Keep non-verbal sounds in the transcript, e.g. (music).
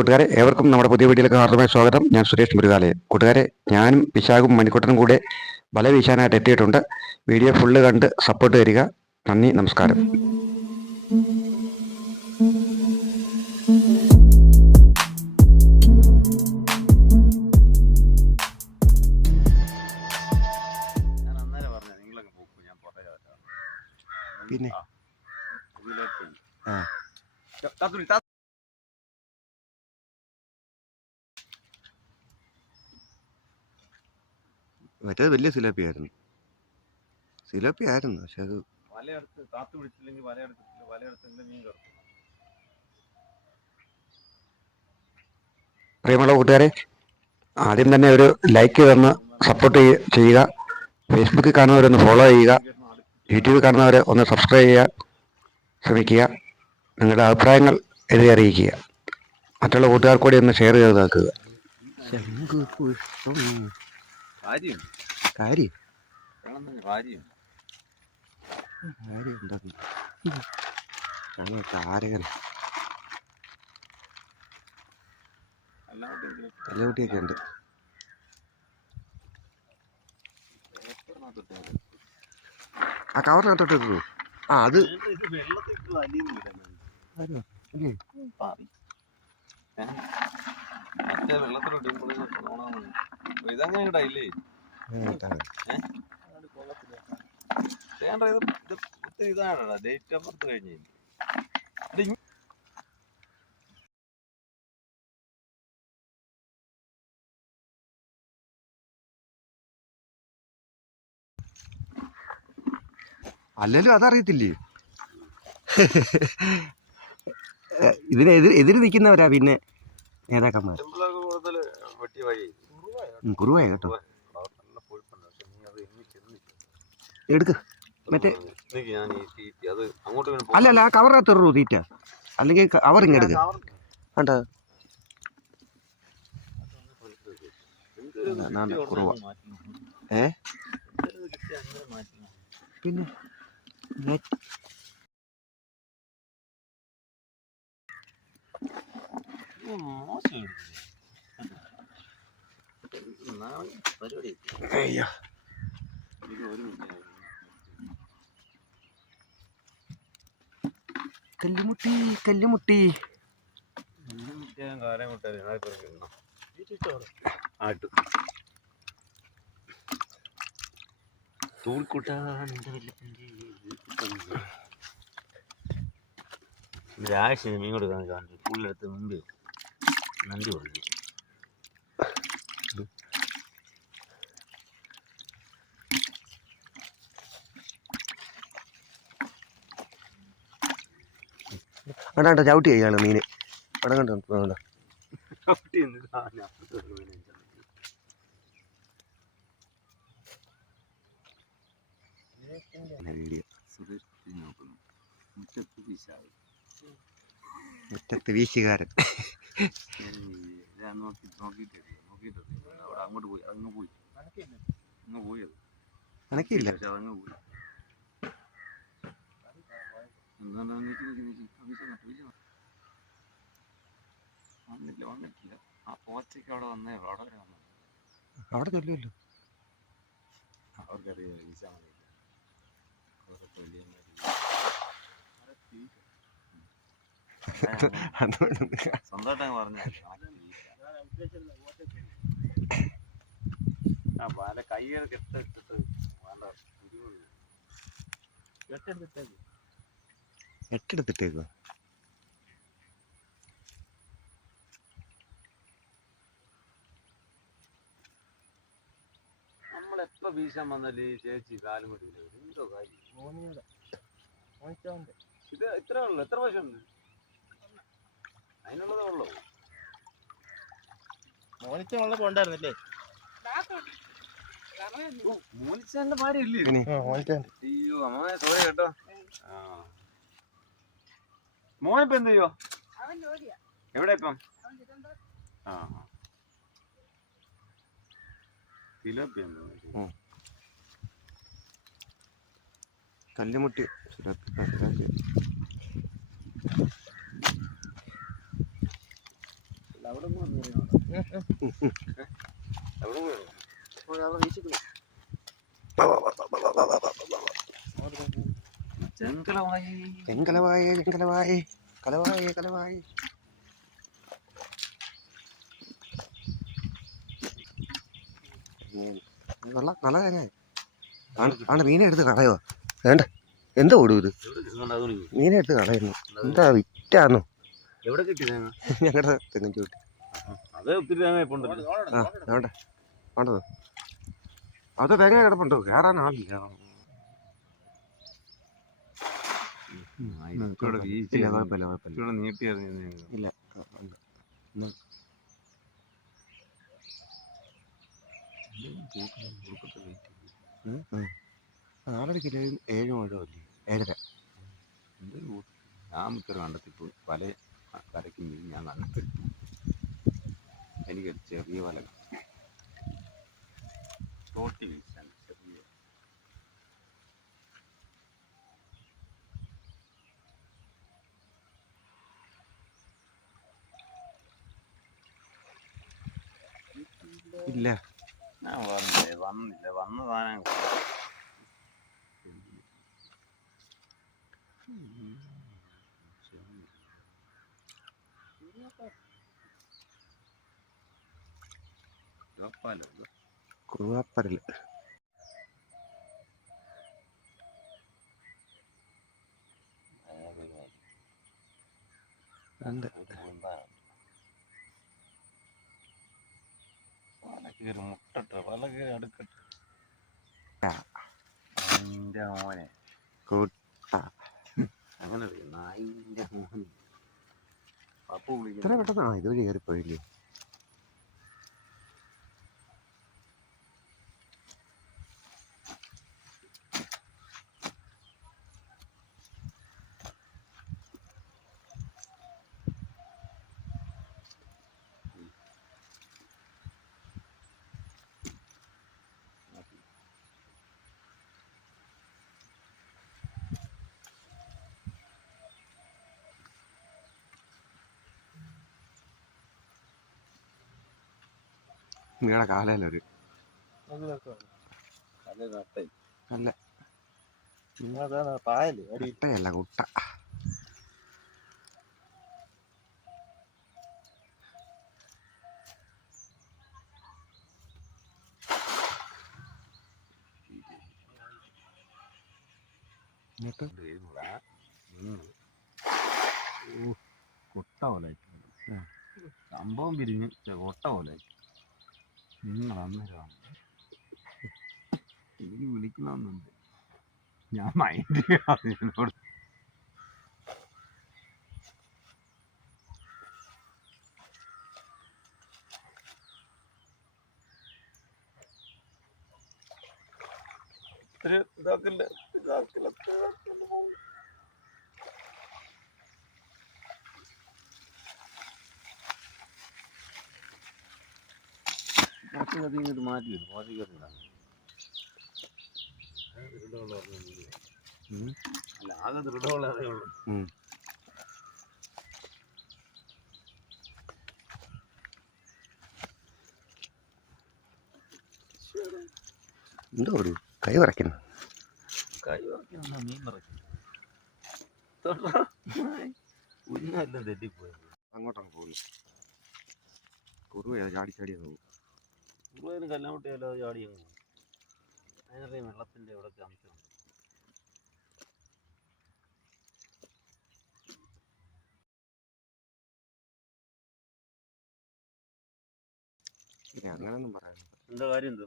കൂട്ടുകാരെ ഏവർക്കും നമ്മുടെ പുതിയ വീഡിയോയിലേക്ക് ഹാർദമായ സ്വാഗതം. ഞാൻ സുരേഷ് മുരുകാലയൻ കൂട്ടുകാരെ ഞാനും വിശാഖും മണിക്കുട്ടനും കൂടെ വല വീശാനായിട്ട് എത്തിയിട്ടുണ്ട്. വീഡിയോ ഫുള്ള് കണ്ട് സപ്പോർട്ട് തരിക. നന്ദി നമസ്കാരം. പിന്നെ? ആ. മറ്റേത് വലിയ സിലാപ്പി ആയിരുന്നു സിലാപ്പി ആയിരുന്നു പക്ഷെ അത് വലയെടുത്ത് പിടിച്ചില്ലെങ്കിൽ വലയെടുത്തില്ല മീൻ കറുത്തു. പ്രിയമുള്ള കൂട്ടുകാരെ ആദ്യം തന്നെ ഒരു ലൈക്ക് തന്ന് സപ്പോർട്ട് ചെയ്യുക. ഫേസ്ബുക്കിൽ കാണുന്നവരൊന്ന് ഫോളോ ചെയ്യുക. യൂട്യൂബിൽ കാണുന്നവരെ ഒന്ന് സബ്സ്ക്രൈബ് ചെയ്യാൻ ശ്രമിക്കുക. നിങ്ങളുടെ അഭിപ്രായങ്ങൾ എഴുതി അറിയിക്കുക. മറ്റുള്ള കൂട്ടുകാർക്കൂടി ഒന്ന് ഷെയർ ചെയ്ത് വെക്കുക കാര്യം? കാര്യം? കാര്യം. താരകൻ അല്ലാതെ തലകുട്ടിയൊക്കെ ഉണ്ട്. ആ കവറിനകത്തോട്ട് ഇട്ടു ആ അത് വെള്ളത്തിലിട്ട് ഇതങ്ങനെ ഇടായില്ലേ വേണ്ട ഇത് ഇത് ഒത്തിരി ഇതാണോ ഡേറ്റ് അല്ലല്ലോ അതറിയത്തില്ലേ? (laughs) ഇതിനെതിര് എതിര് നിൽക്കുന്നവരാ പിന്നെ നേതാക്കന്മാർ കുറുവായ കേട്ടോ. എടുക്ക്. മറ്റേ ഇങ്ങനെ അല്ല അല്ല ആ കവറിനകത്ത് ഒരു തീറ്റ. അല്ലെങ്കിൽ കവർ ഇങ്ങ് എടുക്ക്. കണ്ടോ? നാ- കുറവാ. ഏ? പിന്നെ? നെ- പരിപാടി. അയ്യോ. ഒരു മിനിറ്റ് കല്ലുമുട്ടി കല്ലുമുട്ടി. രാശി മീൻ കൊടുക്കാൻ കാണിച്ചു പുള്ളെടുത്ത് മുമ്പ് നന്ദി പറഞ്ഞു. വേണ്ട കണ്ടോ ചവിട്ടി ചെയ്യാണ് മീന്. അവിടെ കണ്ടോ നോക്കുന്നു മുറ്റത്ത് വീശുകാരൻ. നോക്കി നോക്കിയിട്ട് നോക്കിയിട്ട് അവിടെ അങ്ങോട്ട് പോയി അങ്ങ് പോയി. അങ്ങ് പോയി അനക്കില്ല പക്ഷെ അതങ്ങ് പോയി എന്താണ് നോക്കി നോക്കി നോക്കി വീശ നോക്കി വീശ നോക്കി വന്നില്ല വന്നിട്ടില്ല ആ പോച്ചയ്ക്ക് അവിടെ വന്നേ. അവിടെ വരെ വന്നു അവിടെ ചൊല്ലുമല്ലോ അവർക്കറിയാം. വീശാൻ മതിയില്ല അവരൊക്കെ വലിയ അതുകൊണ്ട് സ്വന്തമായിട്ട് പറഞ്ഞു ആ പല കൈകൾ കെട്ടെടുത്തിട്ട് വേണ്ട കെട്ടെടുത്തിട്ടേക്ക് എട്ടെടുത്തിട്ടേക്കോ നമ്മളെപ്പോ വീശാൻ വന്നാൽ ഈ ചേച്ചി കാലും കെട്ടില്ല എന്തോ കാര്യം. ഇത് ഇത്ര ഉള്ളു എത്ര വശം ഉണ്ട്? അതിനുള്ളതേ ഉള്ളൂ. മോനിച്ച വെള്ളം ഉണ്ടായിരുന്നില്ലേ മോനിച്ചാന്റെ ഭാര്യ ഇല്ലേ? ഇനി. അയ്യോ അമ്മ സോറി കേട്ടോ. ആ. മോനിപ്പോ എന്ത് ചെയ്യോ എവിടെ ഇപ്പം? ആ തിലോപ്പി കല്ലുമുട്ടി. അവിടെ അവിടെ വീശിക്കുന്നു ചെങ്കലവായ ചെങ്കലവായ കലവായ കലവായ. നല്ല നല്ല തേങ്ങ ആണ് മീനെ എടുത്ത് കളയോ വേണ്ട. എന്താ ഓടും ഇത്? മീനെ എടുത്ത് കളയുന്നു. എന്താ വിറ്റാന്നോ? എവിടെ കിട്ടി തേങ്ങ? ഞങ്ങളുടെ തെങ്ങൻ ചൂട്ടി അത് ഒത്തിരി തേങ്ങ ഇപ്പൊ ആ വേണ്ട. വേണ്ടത്? അത് തേങ്ങ കിടപ്പുണ്ടോ. കയറാനാവില്ല ഇച്ചിരൂടെ വീശി ഇല്ല കിലോ ഏഴ് മുഴോ അല്ലേ ഏഴര ഞാൻ മിക്കറ് കണ്ടെത്തിപ്പോ പല കരയ്ക്കും ഞാൻ കണ്ടെത്തിട്ടു എനിക്കൊരു ചെറിയ വല തോട്ടി വീശാൻ ചെറിയ ഇല്ല. ഞാൻ പറഞ്ഞില്ലേ വന്നില്ല. വന്ന സാധനം. കുറുവാപ്പരൽ രണ്ട് വല മുട്ടട്ട് വല കീറി അടുക്കട്ട്. മോനെ. കൂട്ട. അങ്ങനെ നായിന്റെ മോനെ. പപ്പു ഇത്ര പെട്ടെന്നാണോ പെട്ടെന്നാ ഇതുവഴി കയറിപ്പോയില്ലേ? നിങ്ങളുടെ കാലയിലൊരു അല്ല ഇട്ടയല്ല കുട്ട. എന്നിട്ട് കൊട്ട പോലെ സംഭവം പിരിഞ്ഞ് കൊട്ട പോലെ അന്നേരമാണ് എനിക്ക് വിളിക്കണമെന്നുണ്ട്. ഞാൻ മൈൻഡ് ചെയ്യാതിനോട് ഇതാക്കില്ല? ഇതാക്കില്ല? കുറച്ച് കത്തി ഇങ്ങോട്ട് മാറ്റിയിടും. കുറച്ച് കയറിടാം ഉം. അല്ല ആകെ ഉള്ളൂ. എന്തോ ഒരു കൈ പറയ്ക്കുന്നു കൈ വറക്കി നിന്നാ മീൻ പറക്കും കുഞ്ഞെല്ലാം തെറ്റിപ്പോയത് അങ്ങോട്ടങ്ങ് പോകുന്നു കുറുവ ചാടി പോകും കൂടുതലും കല്ലാമുട്ടിയല്ലോ ചാടി. അതിനറിയാം വെള്ളത്തിന്റെ ഇവിടെയൊക്കെ അംശമുണ്ട് അങ്ങനൊന്നും പറയാൻ എന്താ കാര്യം എന്തോ